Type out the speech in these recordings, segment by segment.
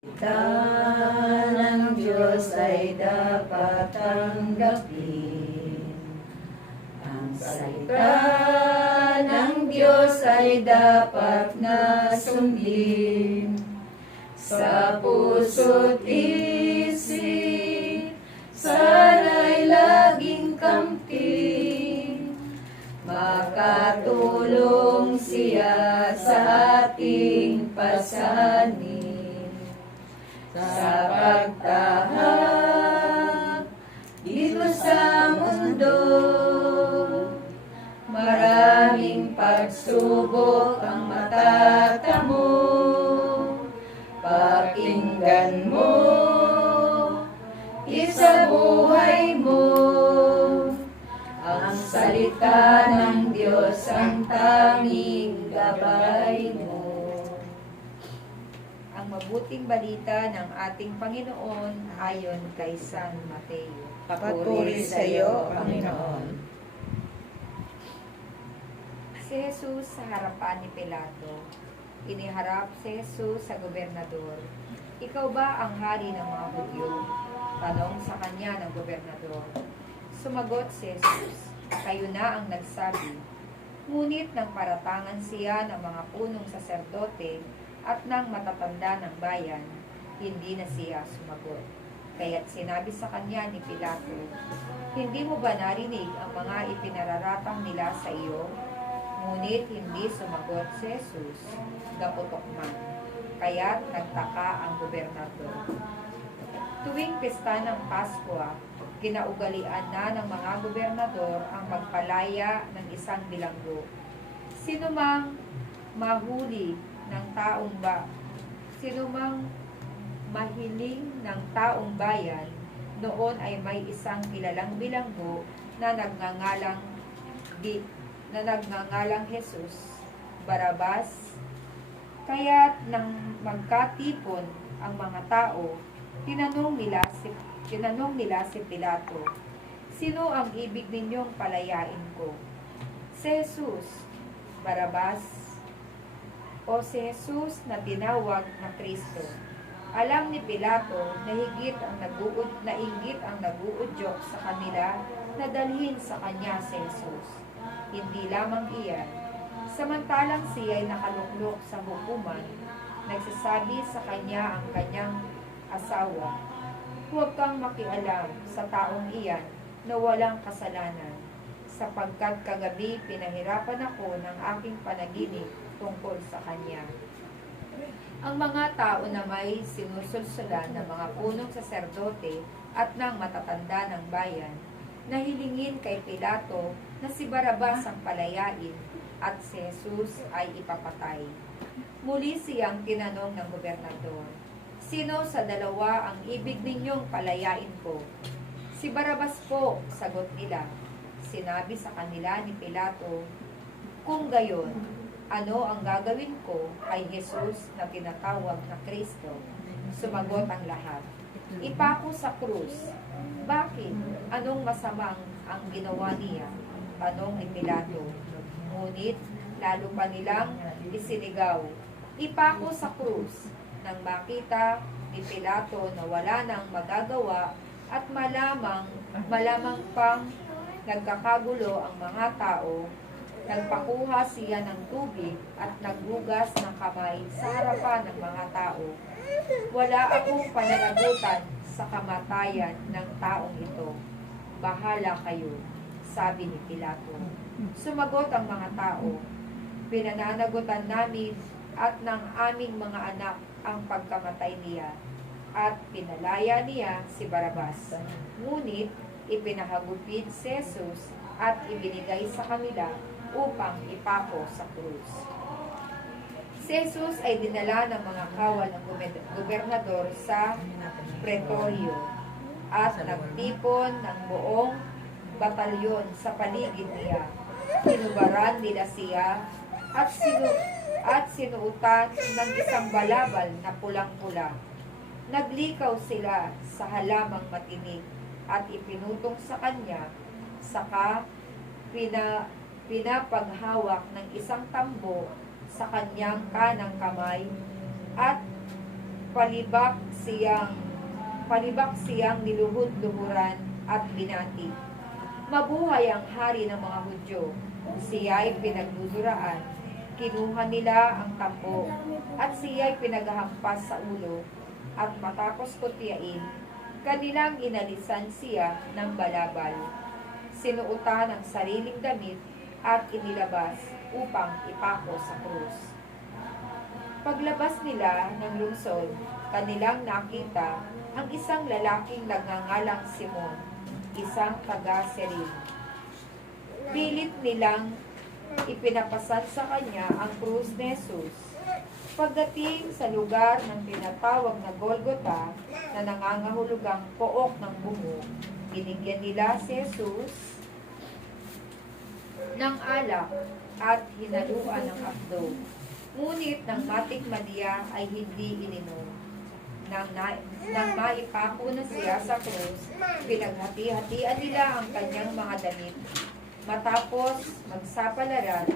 Salita ng Diyos ay dapat tanggapin. Ang salita ng Diyos ay dapat na sundin. Sa puso't isip, sana'y laging kampi. Makatulong siya sa ating pasanin. Sa pagtahak dito sa mundo, maraming pagsubok ang matatamo. Pakinggan mo, isabuhay mo, ang salita ng Diyos ang tanging gabay mo. Ang mabuting balita ng ating Panginoon ayon kay San Mateo. Papuri sa iyo, Panginoon. Si Jesus sa harapan ni Pilato. Iniharap si Jesus sa gobernador. Ikaw ba ang hari ng mga Hudyo? Tanong sa kanya ng gobernador. Sumagot si Jesus, kayo na ang nagsabi. Ngunit nang paratangan siya ng mga punong saserdote at ng matatanda ng bayan, hindi na siya sumagot. Kaya't sinabi sa kanya ni Pilato, hindi mo ba narinig ang mga ipinararatang nila sa iyo? Ngunit hindi sumagot si Jesus, gaputok man. Kaya't nagtaka ang gobernador. Tuwing pista ng Pasko, kinaugalian na ng mga gobernador ang magpalaya ng isang bilanggo. Sino mang mahuli ng taong mahiling ng taong bayan, noon ay may isang kilalang bilanggo na nagngangalang Jesus, Barabas. Kaya't nang magkatipon ang mga tao, tinanong nila si Pilato, sino ang ibig ninyong palayain ko? Si Jesus, Barabas, o si Jesus na tinawag na Kristo? Alam ni Pilato na inggit ang naguudyok sa kanila na dalhin sa kanya si Jesus. Hindi lamang iyan, samantalang siya ay nakaluklok sa hukuman, nagsasabi sa kanya ang kanyang asawa, huwag kang makialam sa taong iyan na walang kasalanan, sapagkat kagabi pinahirapan ako ng aking panaginip tungkol sa kanya. Ang mga tao na may sinusulsulan ng mga punong saserdote at ng matatanda ng bayan, nahilingin kay Pilato na si Barabas ang palayain at si Jesus ay ipapatay. Muli siyang tinanong ng gobernador, sino sa dalawa ang ibig ninyong palayain ko? Si Barabas po, sagot nila. Sinabi sa kanila ni Pilato, kung gayon, ano ang gagawin ko kay Jesus na tinatawag na Kristo? Sumagot ang lahat, ipako sa krus. Bakit? Anong masamang ang ginawa niya? Tanong ni Pilato. Ngunit lalo pa nilang isinigaw, ipako sa krus. Nang makita ni Pilato na wala nang magagawa at malamang pang nagkakagulo ang mga tao, nagpakuha siya ng tubig at naghugas ng kamay sa harapan ng mga tao. Wala akong pananagutan sa kamatayan ng taong ito. Bahala kayo, sabi ni Pilato. Sumagot ang mga tao, pinananagutan namin at ng aming mga anak ang pagkamatay niya, at pinalaya niya si Barabas. Ngunit ipinahagupit si Jesus at ibinigay sa kanila upang ipako sa krus. Si Jesus ay dinala ng mga kawal ng gobernador sa Pretorio at nagtipon ng buong batalyon sa paligid niya. Hinubaran nila siya at sinuutan ng isang balabal na pulang-pula. Naglikaw sila sa halamang matinik at ipinutong sa kanya, saka pinapaghawak ng isang tambo sa kanyang kanang kamay at palibak siyang niluhod-luhuran at binati. Mabuhay ang hari ng mga Hudyo. Siya'y pinagluduraan. Kinuha nila ang tambo at siya'y pinaghahampas sa ulo at matapos kutyain, kanilang inalisan siya ng balabal. Sinuotan ang sariling damit at inilabas upang ipako sa krus. Paglabas nila ng lungsod, kanilang nakita ang isang lalaking nagngangalang Simon, isang taga-Cyrene. Pilit nilang ipinapasan sa kanya ang krus ni Jesus. Pagdating sa lugar ng tinatawag na Golgota na nangangahulugang pook ng bungo, binigyan nila si Jesus ng alak at hinaluan ng apdo. Ngunit nang matikman niya ay hindi ininom. Nang maipako na siya sa krus, pinaghati-hatian nila ang kanyang mga damit. Matapos magsapalaran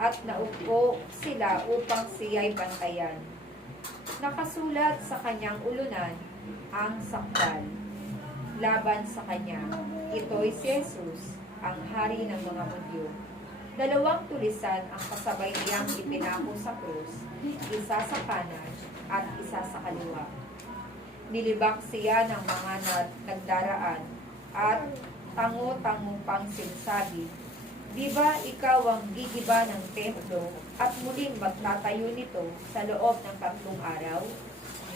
at naupo sila upang siya'y bantayan. Nakasulat sa kanyang ulunan ang sakdal laban sa kanya. Ito'y si Jesus, ang hari ng mga Hudyo. 2 tulisan ang kasabay niyang ipinako sa krus, isa sa kanan at isa sa kaliwa. Nilibak siya ng mga nagdaraan at tango-tango pang sinasabi, "Di ba ikaw ang gigiba ng templo at muling magtatayo nito sa loob ng 3 araw?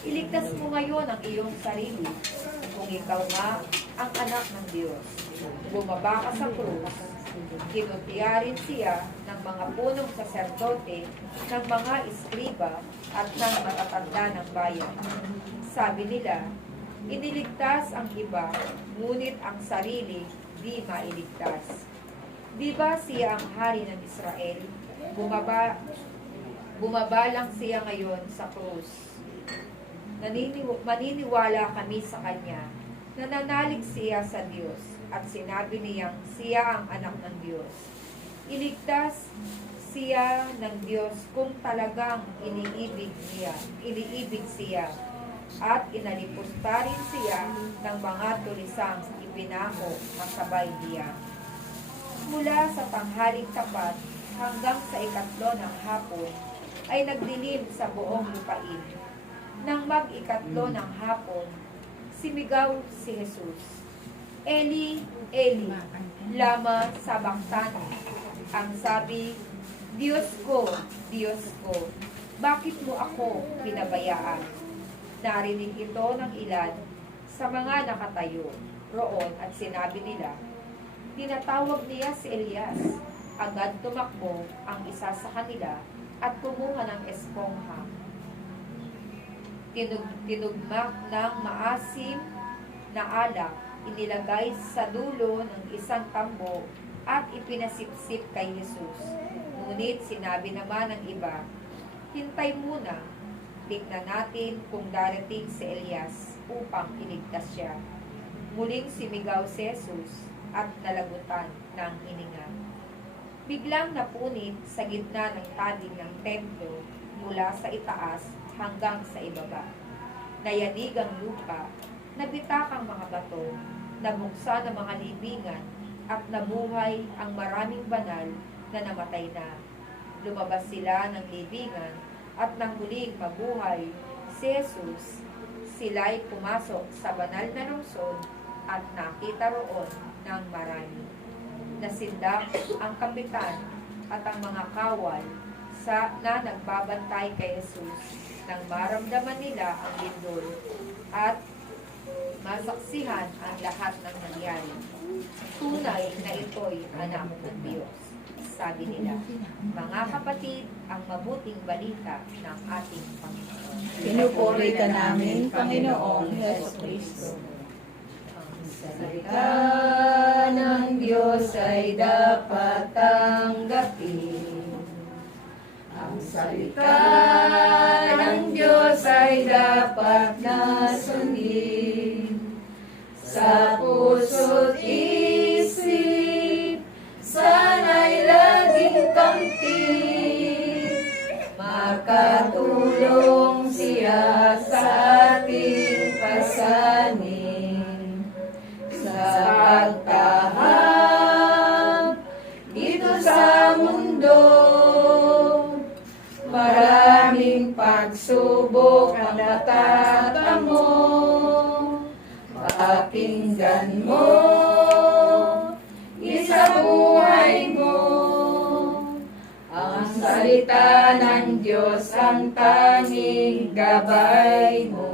Iligtas mo ngayon ang iyong sarili kung ikaw nga ang anak ng Diyos." Bumaba ka sa krus. Kinutiya rin siya ng mga punong saserdote, ng mga iskriba at ng matatanda ng bayan. Sabi nila, iniligtas ang iba, ngunit ang sarili di mailigtas. Di ba siya ang hari ng Israel? Bumaba lang siya ngayon sa krus. Maniniwala kami sa kanya. Nananalig siya sa Diyos at sinabi niyang siya ang anak ng Diyos. Iligtas siya ng Diyos kung talagang iniibig siya at inalipusta rin siya ng mga tulisang ipinako kasabay niya. Mula sa tanghaling tapat hanggang sa 3 ng hapon ay nagdilim sa buong lupain. Nang mag-3 ng hapon, simigaw si Jesus, "Eli, Eli, lama sabachthani." Ang sabi, Diyos ko, bakit mo ako pinabayaan?" Narinig ito ng ilan sa mga nakatayo roon at sinabi nila, "Tinatawag niya si Elias." Agad tumakbo ang isa sa kanila at kumuha ng espongha. Tinugmak ng maasim na alak, inilagay sa dulo ng isang tambo at ipinasipsip kay Jesus. Ngunit sinabi naman ng iba, "Hintay muna, tignan natin kung darating si Elias upang iligtas siya." Muling simigaw si Jesus at nalagutan ng hininga. Biglang napunit sa gitna ng tabing ng templo mula sa itaas hanggang sa ibaba. Nayanig ang lupa, nabitak ang mga bato, nabuksan ang mga libingan, at nabuhay ang maraming banal na namatay na. Lumabas sila ng libingan at nang muling mabuhay si Jesus, sila'y pumasok sa banal na lungsod at nakita roon ng marami. Nasindak ang kapitan at ang mga kawal na nagbabantay kay Jesus nang maramdaman nila ang lindol at masaksihan ang lahat ng nangyari. Tunay na ito'y anak ng Diyos. Sabi nila, "Mga kapatid, ang mabuting balita ng ating Panginoon." Pinupuri ka namin, Panginoong Jesucristo. Ang salita ng Diyos ay dapat tanggapin. Ang salita ng Diyos ay dapat nasundin. Sa puso't isip, sana'y laging kamtin. Makatulong Tumulong siya sa ating pasanin sa pagtahak dito sa mundo. Maraming pagsubok ang natatamo. Pakinggan mo sa buhay mo ang salita ng Diyos, ang tanging gabay mo.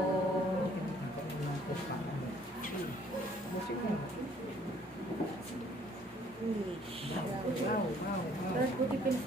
Wow, wow, wow.